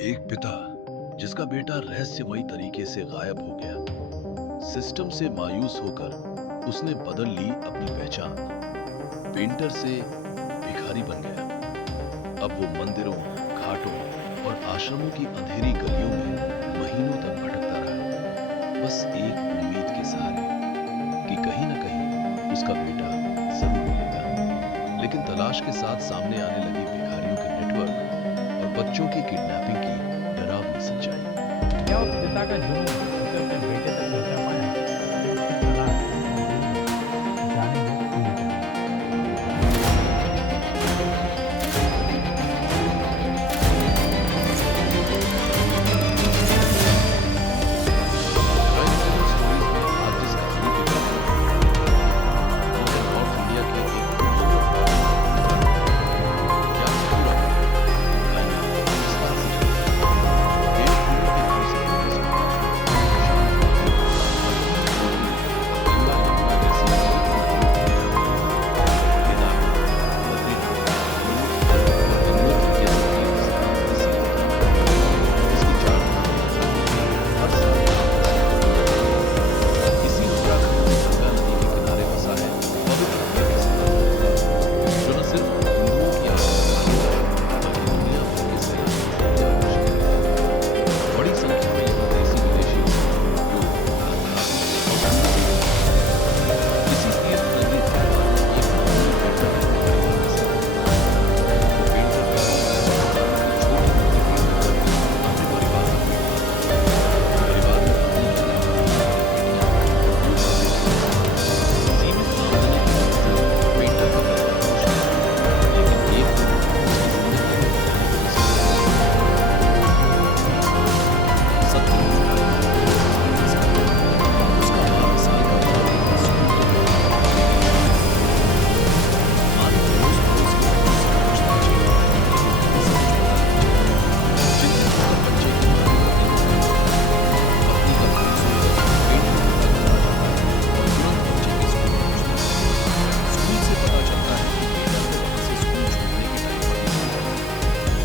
एक पिता जिसका बेटा रहस्यमयी तरीके से गायब हो गया। सिस्टम से मायूस होकर उसने बदल ली अपनी पहचान। पेंटर से भिखारी बन गया। अब वो मंदिरों, घाटों और आश्रमों की अंधेरी गलियों में महीनों तक भटकता रहा, बस एक उम्मीद के सहारे कि कहीं ना कहीं उसका बेटा जरूर मिलेगा। लेकिन तलाश के साथ सामने आने लगी भिखारियों के नेटवर्क और बच्चों की किडनैपिंग की डरावनी सच्चाई। क्या उस पिता का जुनून उसे अपने बेटे तक पहुंचा पाया? इसकी तलाश इस वीडियो में जानेंगे पूरी कहानी। क्राइम थ्रिलर स्टोरीज में आज जिस कहानी की बात करेंगे, वो है नॉर्थ इंडिया के एक खूबसूरत गांव का। क्या पूरा कहानी विस्तार से चलेगी। देवभूमि के नाम से फेमस होता है शांत माहौल, गंगा यमुना जैसी पवित्र नदियों का किनारा, केदारनाथ, बद्रीनाथ, और गंगोत्री जैसे तीर्थ स्थान इसी इसकी चार धाम यात्रा हर साल इसी उत्तराखंड में गंगा नदी के किनारे बसा है पवित्र तीर्थ स्थान, जो न सिर्फ हिंदुओं की आस्था का केंद्र है, बल्कि दुनिया भर के सैलानियों को आकर्षित करता है। बड़ी संख्या में यहाँ देसी विदेशी योग, आध्यात्म और घूमने के लिए आते हैं। इसी तीर्थ नगरी हरिद्वार में एक मामूली पेंटर का परिवार बसा रहता है। वो पेंटर की छोटी मोटी पेंटिंग करके अपने परिवार का पेट भरता है। परिवार में पत्नी के अलावा बेटियां, दो मवेशी हैं। सीमित आमदनी के बावजूद पेंटर का परिवार खुश है। लेकिन एक दिन उसकी जिंदगी में किसी सत्य उसका 12 साल का बेटा स्कूल के दौरान मानो रोज पड़ोस के बच्चों से पूछताछ की, लेकिन कहीं से कुछ पता नहीं चला। जिस दिन उसका बच्चे की मां को पति होता है, पत्नी का फोन सुनकर पेंटर पिता घबरा जाता है और तुरंत बच्चे के स्कूल पहुंचता है। स्कूल से पता चलता है कि बेटा तो वहां से स्कूल छोड़ने के टाइम पर ही सो गया।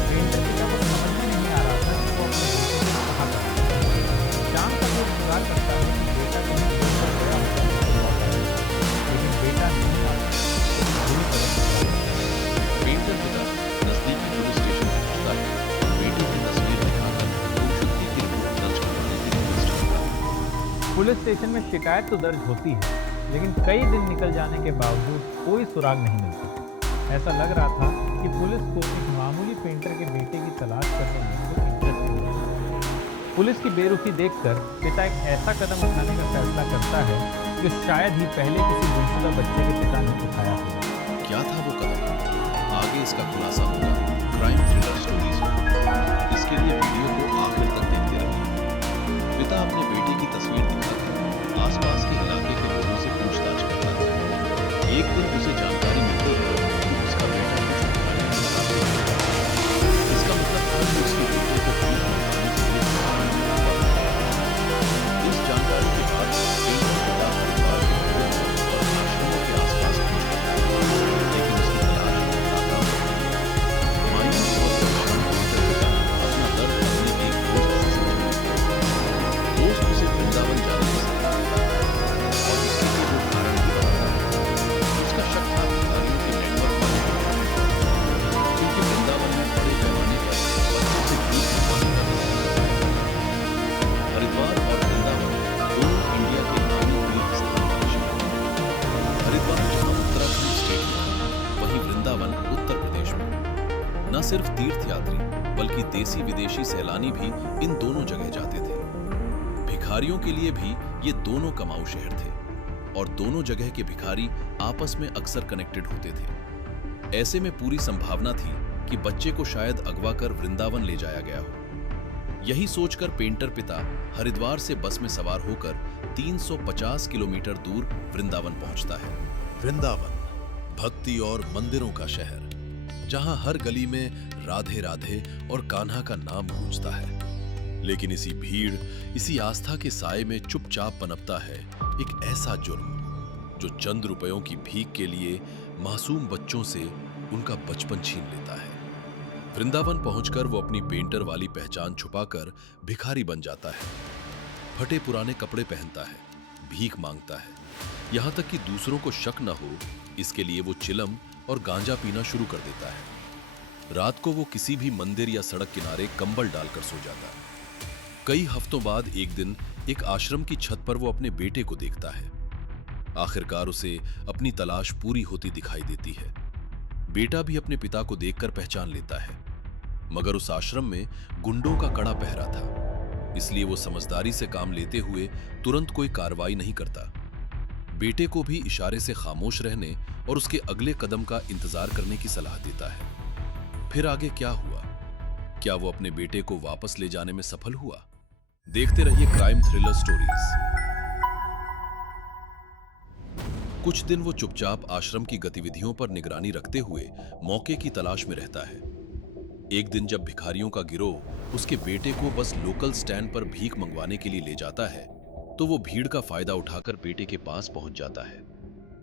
पेंटर पिता को समझ में नहीं आ रहा था कि वो अपने बेटे को कहाँ कर रहा है। शाम तक वो इंतजार करता है कि बेटा कहीं दूर पर गया होगा तो लौट आए, लेकिन बेटा नहीं आता। बुरी तरह घबरा जाता है। पेंटर पिता नजदीकी पुलिस स्टेशन पहुंचता है और बेटे की तस्वीर दिखाकर गुमशुदगी की रिपोर्ट दर्ज करवाने की रिक्वेस्ट करता है। पुलिस स्टेशन में शिकायत तो दर्ज होती है, लेकिन कई दिन निकल जाने के बावजूद कोई सुराग नहीं मिलता। ऐसा लग रहा था कि पुलिस को एक मामूली पेंटर के बेटे की तलाश करने में कोई इंटरेस्ट नहीं है। पुलिस की बेरुखी देखकर पिता एक ऐसा कदम उठाने का फैसला करता है जो शायद ही पहले किसी गुमशुदा बच्चे के पिता ने उठाया होगा। क्या था वो कदम? आगे इसका खुलासा होगा क्राइम थ्रिलर स्टोरीज में। इसके लिए वीडियो को आखिर तक देखते रहिए। पिता अपने बेटे की तस्वीर दिखाकर आसपास के इलाके के लोगों से पूछताछ करता है। एक दिन उसे जानकारी मिलती है कि उसका बेटा कुछ भिखारी के साथ है। इसका मतलब था कि उसके बेटे को भीख मंगाने के लिए भिखारी हुआ था। इस जानकारी के बाद पेंटर पिता हरिद्वार के गुरुद्वारों और आश्रमों के आसपास खोज करता है, लेकिन उसकी तलाश नाकाम रहती है। मायूस और परेशान पेंटर पिता अपना दर्द अपने एक दोस्त से समझाता है। दोस्त उसे वृंदावन जाने की सलाह देता है और उसके लिए वो कारण भी बताता है। उसका शक था भिखारियों के नेटवर्क वाले पेंटर, क्योंकि वृंदावन में बड़े पैमाने पर बच्चों से भीख मंगवाने का रुझान रहता है। हरिद्वार और वृंदावन दोनों इंडिया के नामी तीर्थ स्थान वाले शहर हैं। हरिद्वार जहां उत्तराखंड स्टेट में है, वहीं वृंदावन उत्तर प्रदेश में। न सिर्फ तीर्थयात्री बल्कि देसी विदेशी सैलानी भी इन दोनों जगह जाते थे। भिखारियों के लिए भी ये दोनों कमाऊ शहर थे और दोनों जगह के भिखारी आपस में अक्सर कनेक्टेड होते थे। ऐसे में पूरी संभावना थी कि बच्चे को शायद अगवा कर वृंदावन ले जाया गया हो। यही सोचकर पेंटर पिता हरिद्वार से बस में सवार होकर 350 किलोमीटर दूर वृंदावन पहुंचता है। वृंदावन भक्ति और मंदिरों का शहर, जहां हर गली में राधे राधे और कान्हा का नाम गूंजता है। लेकिन इसी भीड़, इसी आस्था के साए में चुपचाप पनपता है एक ऐसा जुर्म जो चंद रुपयों की भीख के लिए मासूम बच्चों से उनका बचपन छीन लेता है। वृंदावन पहुंचकर वो अपनी पेंटर वाली पहचान छुपाकर भिखारी बन जाता है। फटे पुराने कपड़े पहनता है, भीख मांगता है, यहां तक कि दूसरों को शक न हो इसके लिए वो चिलम और गांजा पीना शुरू कर देता है। रात को वो किसी भी मंदिर या सड़क किनारे कंबल डालकर सो जाता है। कई हफ्तों बाद एक दिन एक आश्रम की छत पर वो अपने बेटे को देखता है। आखिरकार उसे अपनी तलाश पूरी होती दिखाई देती है। बेटा भी अपने पिता को देखकर पहचान लेता है, मगर उस आश्रम में गुंडों का कड़ा पहरा था, इसलिए वो समझदारी से काम लेते हुए तुरंत कोई कार्रवाई नहीं करता। बेटे को भी इशारे से खामोश रहने और उसके अगले कदम का इंतजार करने की सलाह देता है। फिर आगे क्या हुआ? क्या वो अपने बेटे को वापस ले जाने में सफल हुआ? देखते रहिए क्राइम थ्रिलर स्टोरीज। कुछ दिन वो चुपचाप आश्रम की गतिविधियों पर निगरानी रखते हुए मौके की तलाश में रहता है। एक दिन जब भिखारियों का गिरोह उसके बेटे को बस लोकल स्टैंड पर भीख मंगवाने के लिए ले जाता है, तो वो भीड़ का फायदा उठाकर बेटे के पास पहुंच जाता है।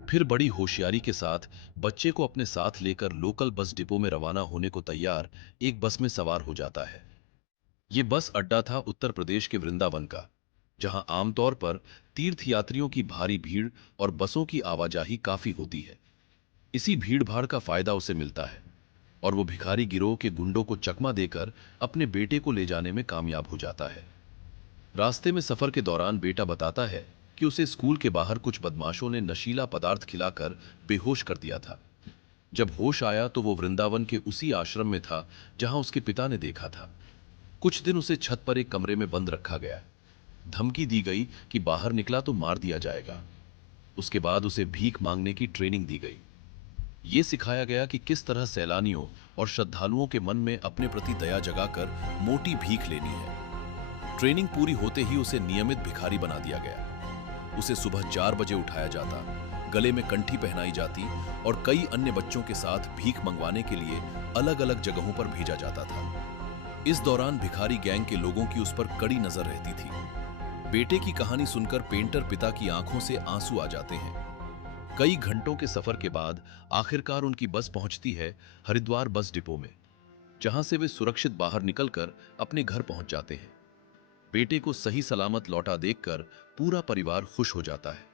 फिर बड़ी होशियारी के साथ बच्चे को अपने साथ लेकर लोकल बस डिपो में रवाना होने को तैयार एक बस में सवार हो जाता है। ये बस अड्डा था उत्तर प्रदेश के वृंदावन का, जहां आमतौर पर तीर्थयात्रियों की भारी भीड़ और बसों की आवाजाही काफी होती है। इसी भीड़ भाड़ का फायदा उसे मिलता है और वो भिखारी गिरोह के गुंडों को चकमा देकर अपने बेटे को ले जाने में कामयाब हो जाता है। रास्ते में सफर के दौरान बेटा बताता है कि उसे स्कूल के बाहर कुछ बदमाशों ने नशीला पदार्थ खिलाकर बेहोश कर दिया था। जब होश आया तो वो वृंदावन के उसी आश्रम में था जहां उसके पिता ने देखा था। कुछ दिन उसे छत पर एक कमरे में बंद रखा गया। धमकी दी गई कि बाहर निकला तो मार दिया जाएगा। उसके बाद उसे भीख मांगने की ट्रेनिंग दी गई। ये सिखाया गया कि किस तरह सैलानियों और श्रद्धालुओं के मन में अपने प्रति दया जगाकर मोटी भीख लेनी है। ट्रेनिंग पूरी होते ही उसे नियमित भिखारी बना दिया गया। उसे सुबह 4 बजे उठाया जाता, गले में कंठी पहनाई जाती और कई अन्य बच्चों के साथ भीख मंगवाने के लिए अलग अलग जगहों पर भेजा जाता था। इस दौरान भिखारी गैंग के लोगों की उस पर कड़ी नजर रहती थी। बेटे की कहानी सुनकर पेंटर पिता की आंखों से आंसू आ जाते हैं। कई घंटों के सफर के बाद आखिरकार उनकी बस पहुंचती है हरिद्वार बस डिपो में, जहां से वे सुरक्षित बाहर निकलकर अपने घर पहुंच जाते हैं। बेटे को सही सलामत लौटा देखकर पूरा परिवार खुश हो जाता है।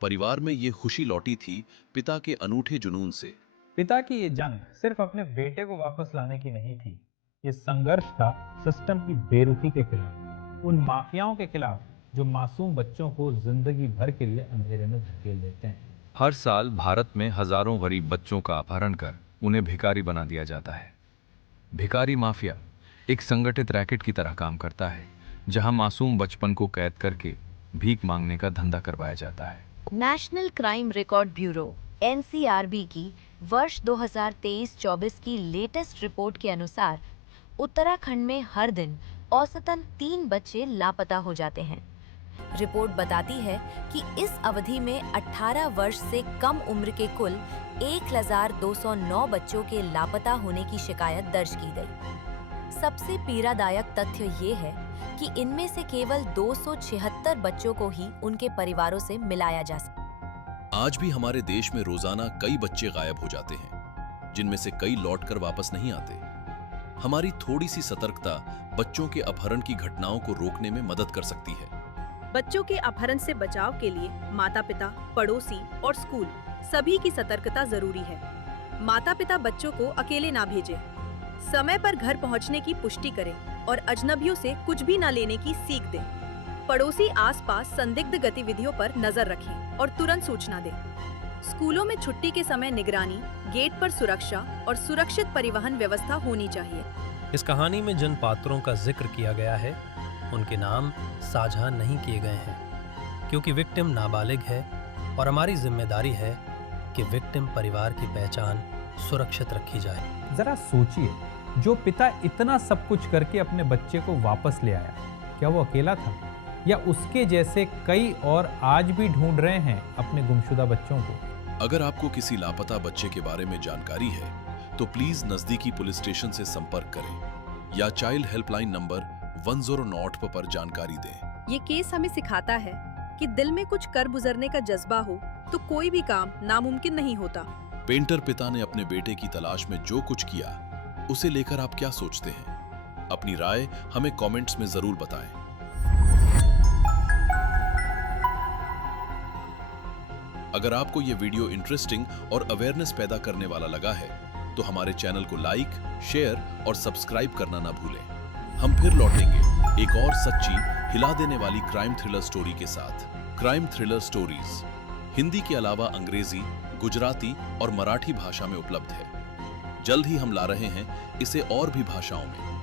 परिवार में ये खुशी लौटी थी पिता के अनूठे जुनून से। पिता की ये जंग सिर्फ अपने बेटे को वापस लाने की नहीं थी, ये संघर्ष था सिस्टम की बेरुखी के खिलाफ, उन माफियाओं के खिलाफ जो मासूम बच्चों को जिंदगी भर के लिए अंधेरे में धकेल देते हैं। हर साल भारत में हजारों गरीब बच्चों का अपहरण कर उन्हें भिखारी बना दिया जाता है। भिखारी माफिया एक संगठित रैकेट की तरह काम करता है, जहां मासूम बचपन को कैद करके भीख मांगने का धंधा करवाया जाता है। National crime record bureau (NCRB) की वर्ष 2023-24 की लेटेस्ट रिपोर्ट के अनुसार उत्तराखंड में हर दिन औसतन 3 बच्चे लापता हो जाते हैं। रिपोर्ट बताती है कि इस अवधि में 18 वर्ष से कम उम्र के कुल 1209 बच्चों के लापता होने की शिकायत दर्ज की गई। सबसे पीड़ादायक तथ्य ये है कि इनमें से केवल 276 बच्चों को ही उनके परिवारों से मिलाया जा सकता। आज भी हमारे देश में रोजाना कई बच्चे गायब हो जाते हैं, जिनमें से कई लौटकर वापस नहीं आते। हमारी थोड़ी सी सतर्कता बच्चों के अपहरण की घटनाओं को रोकने में मदद कर सकती है। बच्चों के अपहरण से बचाव के लिए माता-पिता, पड़ोसी और स्कूल सभी की सतर्कता जरूरी है। माता-पिता बच्चों को अकेले ना भेजें, समय पर घर पहुंचने की पुष्टि करें और अजनबियों से कुछ भी ना लेने की सीख दें। पड़ोसी आसपास संदिग्ध गतिविधियों पर नजर रखें और तुरंत सूचना दें। स्कूलों में छुट्टी के समय निगरानी, गेट पर सुरक्षा और सुरक्षित परिवहन व्यवस्था होनी चाहिए। इस कहानी में जिन पात्रों का जिक्र किया गया है, उनके नाम साझा नहीं किए गए हैं, क्योंकि विक्टिम नाबालिग है और हमारी जिम्मेदारी है कि विक्टिम परिवार की पहचान सुरक्षित रखी जाए। जरा सोचिए, जो पिता इतना सब कुछ करके अपने बच्चे को वापस ले आया, क्या वो अकेला था या उसके जैसे कई और आज भी ढूंढ रहे हैं अपने गुमशुदा बच्चों को? अगर आपको किसी लापता बच्चे के बारे में जानकारी है तो प्लीज नजदीकी पुलिस स्टेशन से संपर्क करें या चाइल्ड हेल्पलाइन नंबर 1009 पर जानकारी दें। ये केस हमें सिखाता है कि दिल में कुछ कर गुजरने का जज्बा हो तो कोई भी काम नामुमकिन नहीं होता। पेंटर पिता ने अपने बेटे की तलाश में जो कुछ किया उसे लेकर आप क्या सोचते हैं? अपनी राय हमें कमेंट्स में जरूर बताएं। अगर आपको यह वीडियो इंटरेस्टिंग और अवेयरनेस पैदा करने वाला लगा है तो हमारे चैनल को लाइक, शेयर और सब्सक्राइब करना ना भूलें। हम फिर लौटेंगे एक और सच्ची, हिला देने वाली क्राइम थ्रिलर स्टोरी के साथ। क्राइम थ्रिलर स्टोरीज हिंदी के अलावा अंग्रेजी, गुजराती और मराठी भाषा में उपलब्ध है। जल्द ही हम ला रहे हैं इसे और भी भाषाओं में।